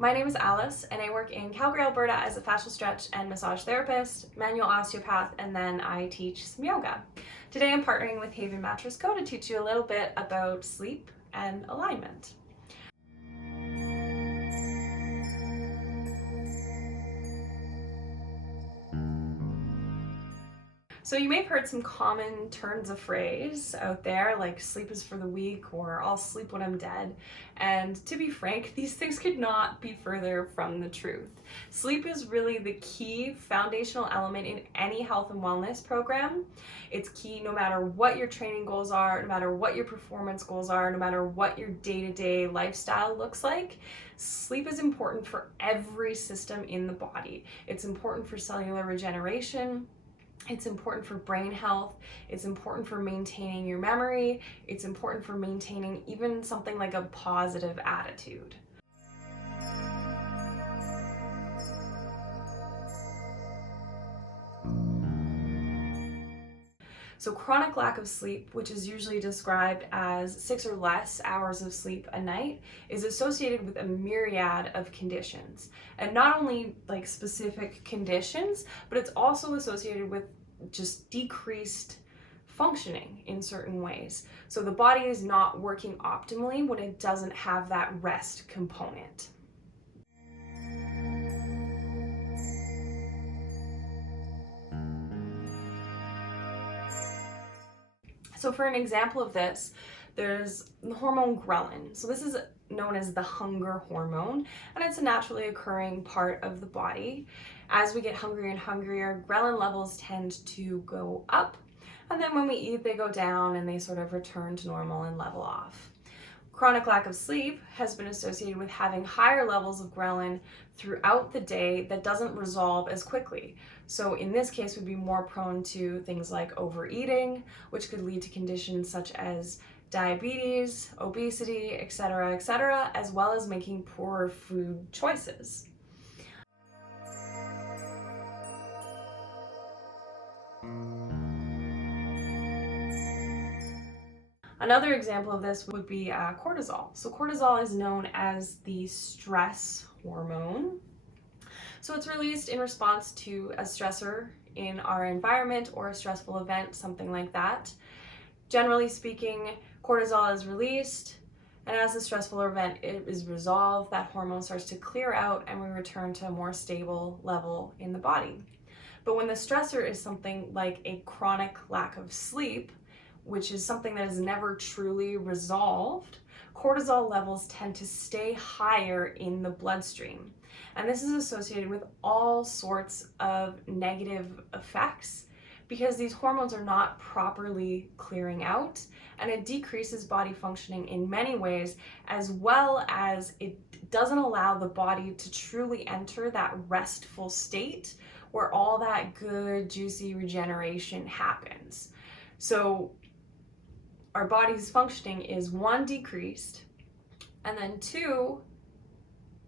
My name is Alice, and I work in Calgary, Alberta as a fascial stretch and massage therapist, manual osteopath, and then I teach some yoga. Today I'm partnering with Haven Mattress Co. to teach you a little bit about sleep and alignment. So you may have heard some common turns of phrase out there, like sleep is for the weak or I'll sleep when I'm dead. And to be frank, these things could not be further from the truth. Sleep is really the key foundational element in any health and wellness program. It's key no matter what your training goals are, no matter what your performance goals are, no matter what your day-to-day lifestyle looks like. Sleep is important for every system in the body. It's important for cellular regeneration. It's important for brain health, it's important for maintaining your memory, it's important for maintaining even something like a positive attitude. So chronic lack of sleep, which is usually described as 6 or less hours of sleep a night, is associated with a myriad of conditions. And not only like specific conditions, but it's also associated with just decreased functioning in certain ways. So the body is not working optimally when it doesn't have that rest component. So for an example of this, there's the hormone ghrelin. So this is known as the hunger hormone, and it's a naturally occurring part of the body. As we get hungrier and hungrier, ghrelin levels tend to go up, and then when we eat, they go down and they sort of return to normal and level off. Chronic lack of sleep has been associated with having higher levels of ghrelin throughout the day that doesn't resolve as quickly. So in this case, we'd be more prone to things like overeating, which could lead to conditions such as diabetes, obesity, etc., as well as making poorer food choices. Another example of this would be cortisol. So cortisol is known as the stress hormone. So it's released in response to a stressor in our environment or a stressful event, something like that. Generally speaking, cortisol is released, and as the stressful event is resolved, that hormone starts to clear out and we return to a more stable level in the body. But when the stressor is something like a chronic lack of sleep, which is something that is never truly resolved, cortisol levels tend to stay higher in the bloodstream. And this is associated with all sorts of negative effects because these hormones are not properly clearing out, and it decreases body functioning in many ways, as well as it doesn't allow the body to truly enter that restful state where all that good, juicy regeneration happens. So our body's functioning is 1, decreased, and then 2,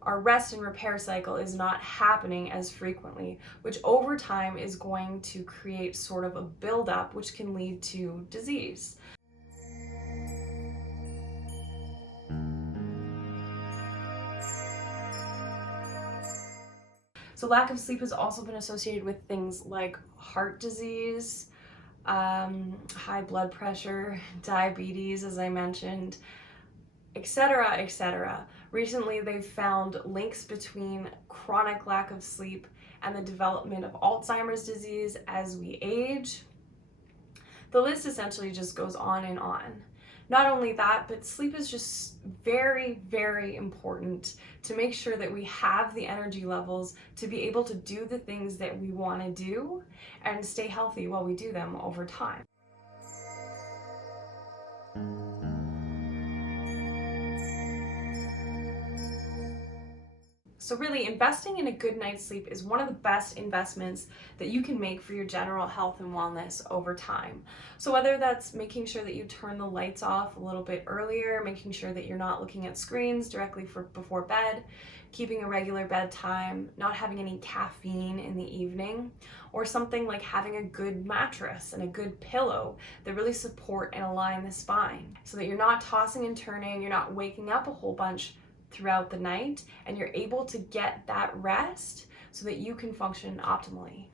our rest and repair cycle is not happening as frequently, which over time is going to create sort of a buildup, which can lead to disease. So lack of sleep has also been associated with things like heart disease, high blood pressure, diabetes, as I mentioned, etc. Recently, they've found links between chronic lack of sleep and the development of Alzheimer's disease as we age. The list essentially just goes on and on. Not only that, but sleep is just very, very important to make sure that we have the energy levels to be able to do the things that we want to do and stay healthy while we do them over time. So really, investing in a good night's sleep is one of the best investments that you can make for your general health and wellness over time. So whether that's making sure that you turn the lights off a little bit earlier, making sure that you're not looking at screens directly before bed, keeping a regular bedtime, not having any caffeine in the evening, or something like having a good mattress and a good pillow that really support and align the spine so that you're not tossing and turning, you're not waking up a whole bunch throughout the night, and you're able to get that rest so that you can function optimally.